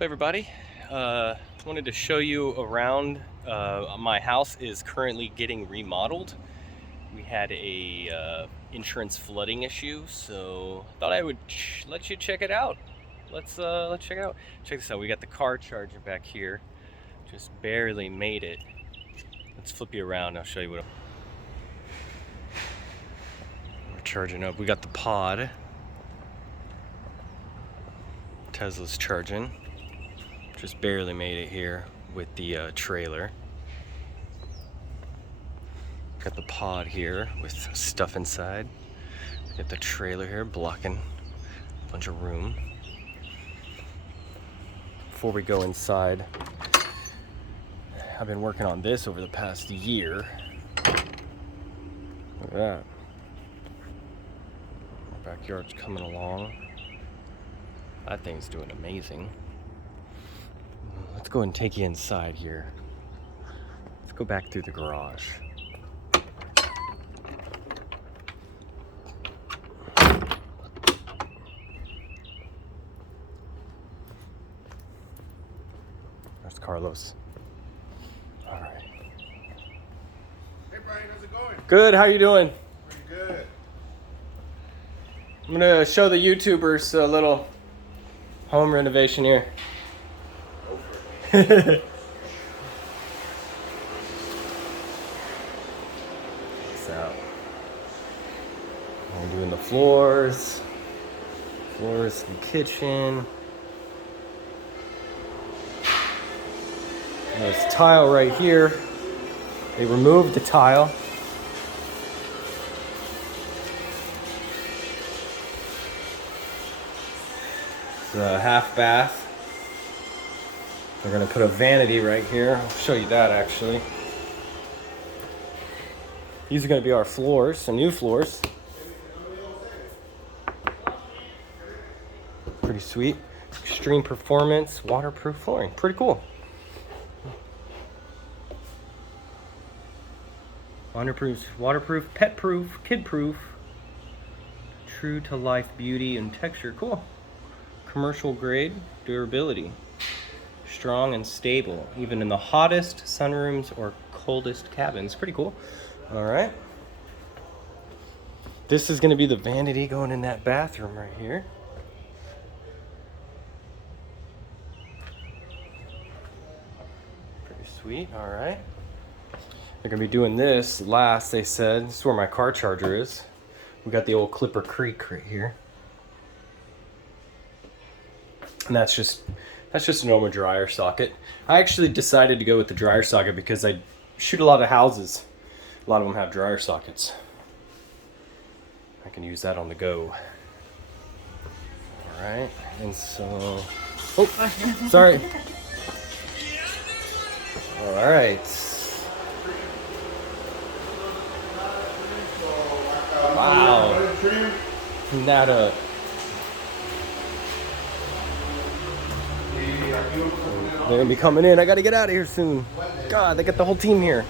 Hey everybody, wanted to show you around. My house is currently getting remodeled. We had a insurance flooding issue, so thought I would let you check it out. Let's check it out. Check this out. We got the car charger back here. Just barely made it. Let's flip you around. I'll show you what we're charging up. We got the pod. Tesla's charging. Just barely made it here with the trailer. Got the pod here with stuff inside. Got the trailer here blocking a bunch of room. Before we go inside, I've been working on this over the past year. Look at that. My backyard's coming along. That thing's doing amazing. Let's go and take you inside here. Let's go back through the garage. There's Carlos. All right. Hey Brian, how's it going? Good, how you doing? Pretty good. I'm gonna show the YouTubers a little home renovation here. Go for it. So, we're doing the floors, the kitchen. There's tile right here. They removed the tile. It's a half bath. We're gonna put a vanity right here. I'll show you that actually. These are gonna be our floors, some new floors. Pretty sweet. Extreme performance, waterproof flooring. Pretty cool. Waterproof, pet-proof, kid-proof. True to life beauty and texture. Cool. Commercial grade durability. Strong and stable, even in the hottest sunrooms or coldest cabins. Pretty cool. All right. This is going to be the vanity going in that bathroom right here. Pretty sweet. All right. They're going to be doing this last, they said. This is where my car charger is. We got the old Clipper Creek right here. And that's just a normal dryer socket. I actually decided to go with the dryer socket because I shoot a lot of houses. A lot of them have dryer sockets. I can use that on the go. All right, and so, oh, sorry. All right. Wow. Clean that up. They're gonna be coming in. I gotta get out of here soon. God, they got the whole team here.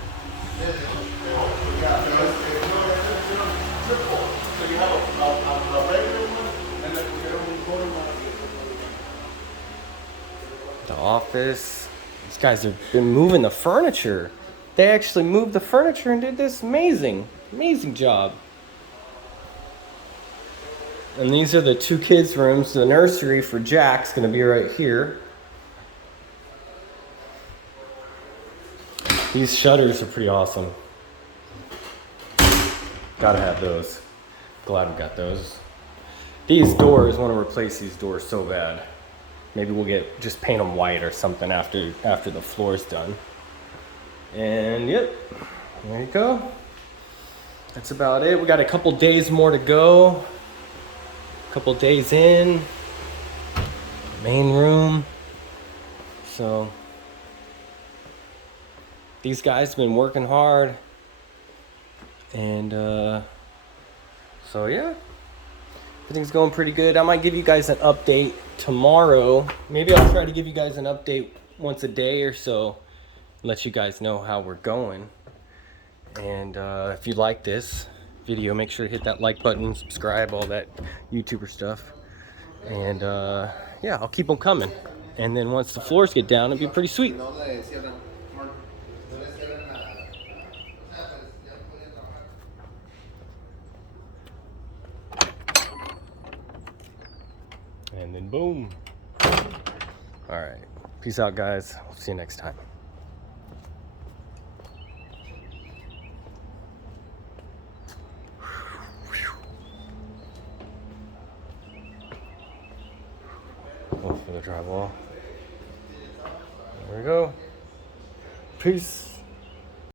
The office. These guys have been moving the furniture. They actually moved the furniture and did this amazing job. And these are the two kids' rooms. The nursery for Jack's gonna be right here. These shutters are pretty awesome. Gotta have those. Glad we got those. These doors, want to replace these doors so bad. Maybe we'll just paint them white or something after the floor's done. And yep, there you go. That's about it. We got a couple days more to go. A couple days in. Main room. So these guys have been working hard. And so yeah, everything's going pretty good. I might give you guys an update tomorrow. Maybe I'll try to give you guys an update once a day or so, let you guys know how we're going. And if you like this video, make sure to hit that like button, subscribe, all that YouTuber stuff. And yeah, I'll keep them coming. And then once the floors get down, it'll be pretty sweet. And then boom. All right. Peace out, guys. We'll see you next time. For the drywall. There we go. Peace.